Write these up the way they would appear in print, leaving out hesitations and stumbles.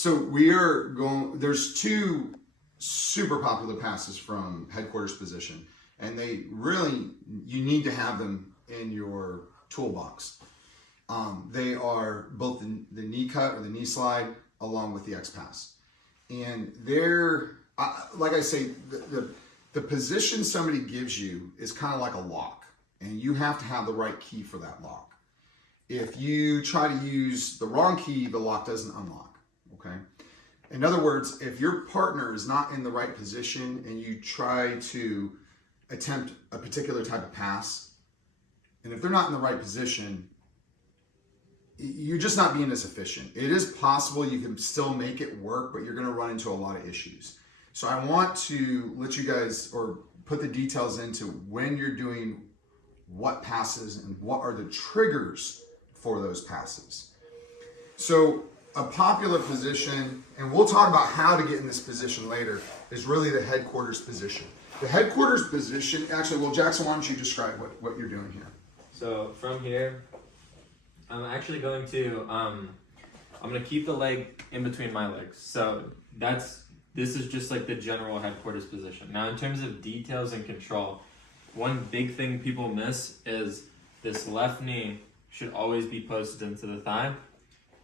So we are going, there's two super popular passes from headquarters position, and they really, you need to have them in your toolbox. They are both the knee cut or the knee slide along with the X pass. And they're, like I say, the position somebody gives you is kind of like a lock, and you have to have the right key for that lock. If you try to use the wrong key, the lock doesn't unlock, okay? In other words, if your partner is not in the right position and you try to attempt a particular type of pass, and if they're not in the right position, you're just not being as efficient. It is possible you can still make it work, but you're gonna run into a lot of issues. So I want to let you guys, or put the details into when you're doing what passes and what are the triggers for those passes. So a popular position, and we'll talk about how to get in this position later, is really the headquarters position. The headquarters position, actually, well, Jackson, why don't you describe what you're doing here? So from here, I'm actually going to, I'm going to keep the leg in between my legs. So this is just like the general headquarters position. Now in terms of details and control, one big thing people miss is this left knee should always be posted into the thigh,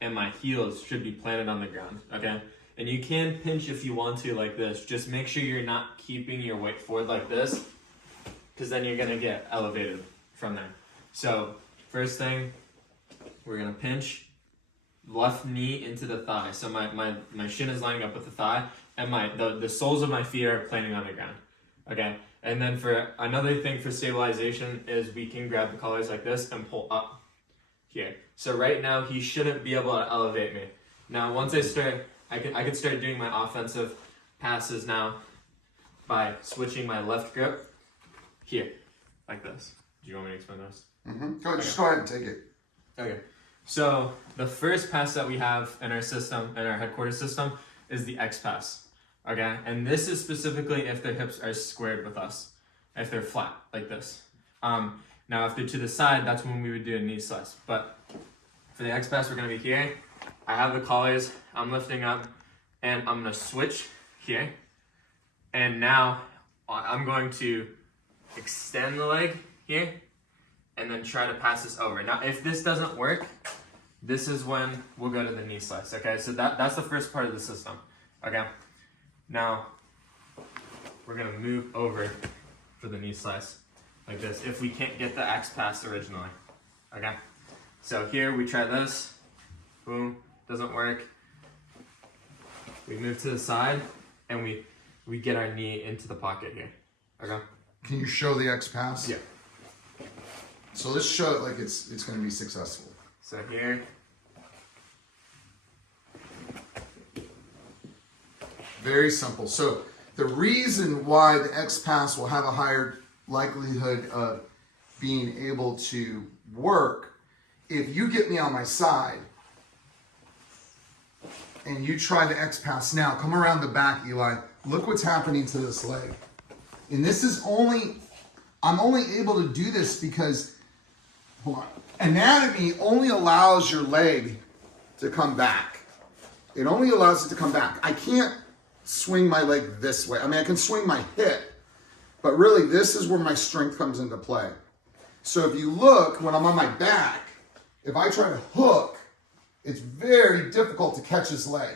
and my heels should be planted on the ground, okay? And you can pinch if you want to like this. Just make sure you're not keeping your weight forward like this, because then you're gonna get elevated from there. So first thing, we're gonna pinch left knee into the thigh. So my shin is lining up with the thigh, and the soles of my feet are planting on the ground, okay? And then for another thing for stabilization is we can grab the collars like this and pull up here. So right now he shouldn't be able to elevate me. Now once I start, I could start doing my offensive passes now by switching my left grip here, like this. Do you want me to explain this? Mm-hmm. Go ahead, just go ahead and take it. Okay. So the first pass that we have in our system, in our headquarters system, is the X pass. Okay, and this is specifically if their hips are squared with us, if they're flat like this. Now if they're to the side, that's when we would do a knee slice. But for the X pass, we're gonna be here. I have the collars, I'm lifting up, and I'm gonna switch here. And now I'm going to extend the leg here, and then try to pass this over. Now if this doesn't work, this is when we'll go to the knee slice, okay? So that's the first part of the system, okay? Now, we're gonna move over for the knee slice, like this, if we can't get the X pass originally, okay? So here, we try this, boom, doesn't work. We move to the side, and we get our knee into the pocket here, okay? Can you show the X pass? Yeah. So let's show it like it's gonna be successful. So here, very simple. So the reason why the X pass will have a higher likelihood of being able to work, if you get me on my side and you try the X pass now, come around the back, Eli, look what's happening to this leg. And this is I'm only able to do this because, hold on, anatomy only allows your leg to come back. It only allows it to come back. I can't swing my leg this way. I mean, I can swing my hip, but really this is where my strength comes into play. So if you look, when I'm on my back, if I try to hook, it's very difficult to catch his leg.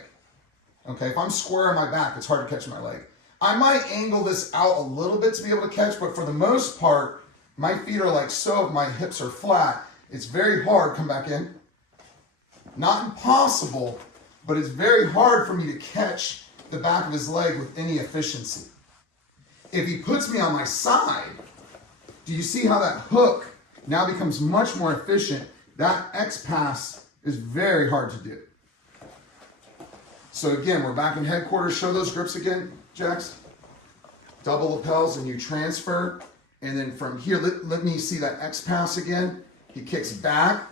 Okay, if I'm square on my back, it's hard to catch my leg. I might angle this out a little bit to be able to catch, but for the most part, my feet are like so, if my hips are flat, it's very hard, come back in. Not impossible, but it's very hard for me to catch the back of his leg with any efficiency. If he puts me on my side, do you see how that hook now becomes much more efficient? That X pass is very hard to do. So again, we're back in headquarters. Show those grips again, Jax. Double lapels and you transfer. And then from here, let me see that X pass again. He kicks back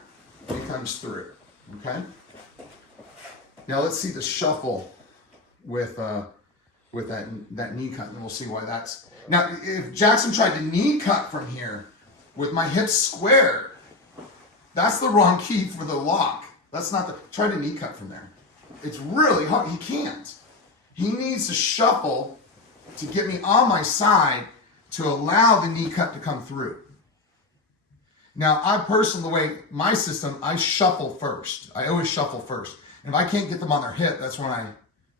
and he comes through, okay? Now let's see the shuffle with that knee cut, and we'll see why that's. Now, if Jackson tried to knee cut from here with my hips squared, that's the wrong key for the lock. That's not the, try to knee cut from there. it's really hard. He can't. He needs to shuffle to get me on my side to allow the knee cut to come through. Now, I personally, the way my system, I shuffle first. I always shuffle first. And if I can't get them on their hip, that's when I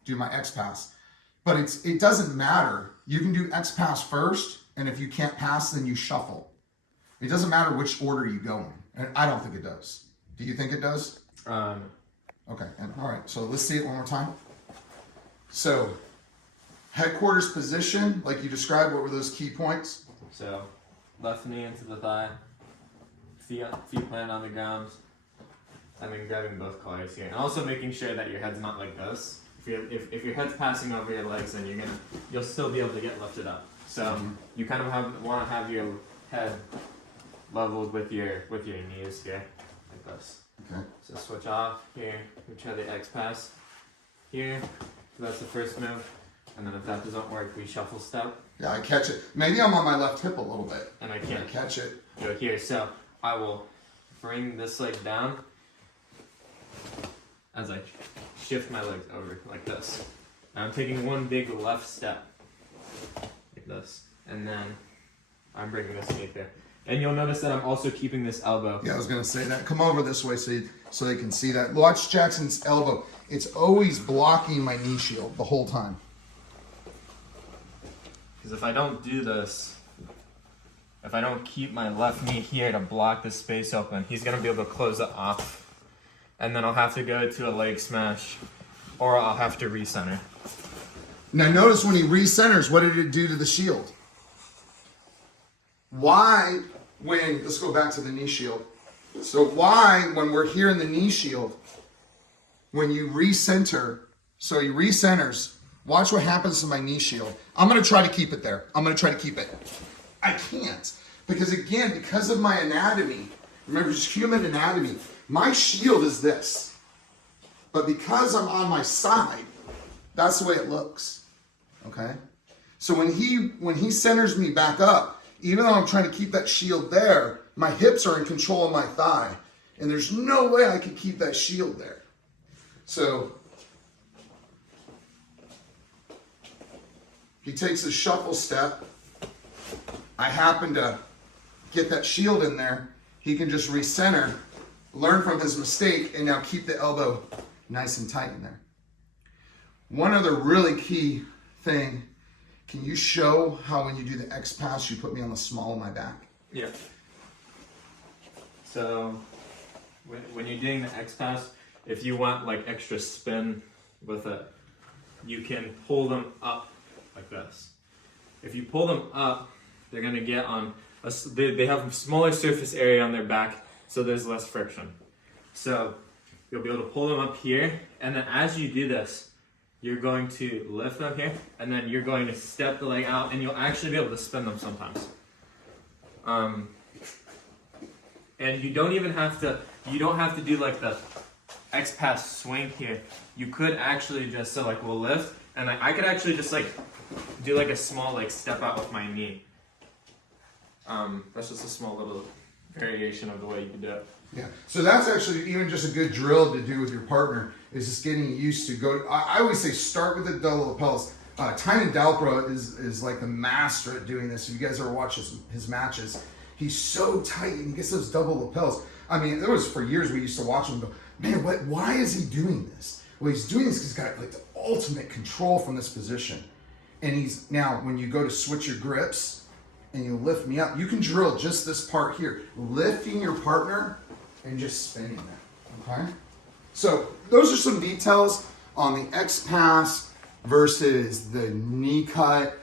do my X pass. But it doesn't matter. You can do X pass first, and if you can't pass, then you shuffle. It doesn't matter which order you go in. And I don't think it does. Do you think it does? Okay, and all right, so let's see it one more time. So, headquarters position, like you described, what were those key points? So, left knee into the thigh, feet planted on the ground, and then grabbing both collars here. And also making sure that your head's not like this. If your head's passing over your legs, then you'll still be able to get lifted up. So, you kind of want to have your head leveled with your knees here, like this. Okay. So switch off here, we try the X pass here. So that's the first move. And then if that doesn't work, we shuffle step. Yeah, I catch it. Maybe I'm on my left hip a little bit. And I can't catch it. Go here. So I will bring this leg down as I shift my legs over like this. Now I'm taking one big left step like this. And then I'm bringing this knee there. And you'll notice that I'm also keeping this elbow. Yeah, I was going to say that. Come over this way so they can see that. Watch Jackson's elbow. It's always blocking my knee shield the whole time. Because if I don't do this, if I don't keep my left knee here to block the space open, he's going to be able to close it off. And then I'll have to go to a leg smash, or I'll have to recenter. Now notice when he recenters, what did it do to the shield? Why, let's go back to the knee shield. So why, when we're here in the knee shield, when you recenter, so he recenters, watch what happens to my knee shield. I'm going to try to keep it there. I'm going to try to keep it. I can't. Because again, because of my anatomy, remember it's human anatomy, my shield is this. But because I'm on my side, that's the way it looks. Okay? So when he centers me back up, even though I'm trying to keep that shield there, my hips are in control of my thigh. And there's no way I could keep that shield there. So he takes a shuffle step. I happen to get that shield in there. He can just recenter, learn from his mistake, and now keep the elbow nice and tight in there. One other really key thing, can you show how when you do the X pass, you put me on the small of my back? Yeah. So when you're doing the X pass, if you want like extra spin with it, you can pull them up like this. If you pull them up, they're gonna get on they have a smaller surface area on their back, so there's less friction. So you'll be able to pull them up here, and then as you do this, you're going to lift them here, and then you're going to step the leg out, and you'll actually be able to spin them sometimes. And you don't have to do like the X pass swing here. You could actually just, so like we'll lift, and I could actually just like do like a small like step out with my knee. That's just a small little variation of the way you can do it. Yeah, so that's actually even just a good drill to do with your partner, is just getting used to go. I always say start with the double lapels. Tynan Dalpro is like the master at doing this. If you guys ever watch his matches, he's so tight and he gets those double lapels. I mean, there was for years we used to watch him and go, man, why is he doing this? Well, he's doing this because he's got like the ultimate control from this position. And he's now, when you go to switch your grips and you lift me up, you can drill just this part here, lifting your partner and just spinning that, okay? So those are some details on the X pass versus the knee cut.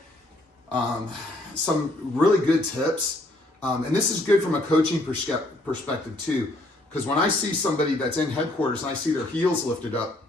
Some really good tips. And this is good from a coaching perspective too, because when I see somebody that's in headquarters and I see their heels lifted up,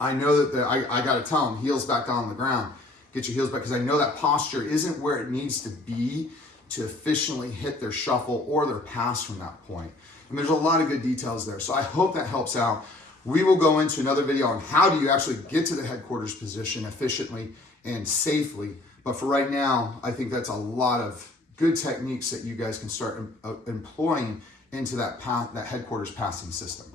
I know that I got to tell them, heels back on the ground. Get your heels back, because I know that posture isn't where it needs to be to efficiently hit their shuffle or their pass from that point. And there's a lot of good details there. So I hope that helps out. We will go into another video on how do you actually get to the headquarters position efficiently and safely. But for right now, I think that's a lot of good techniques that you guys can start employing into that headquarters passing system.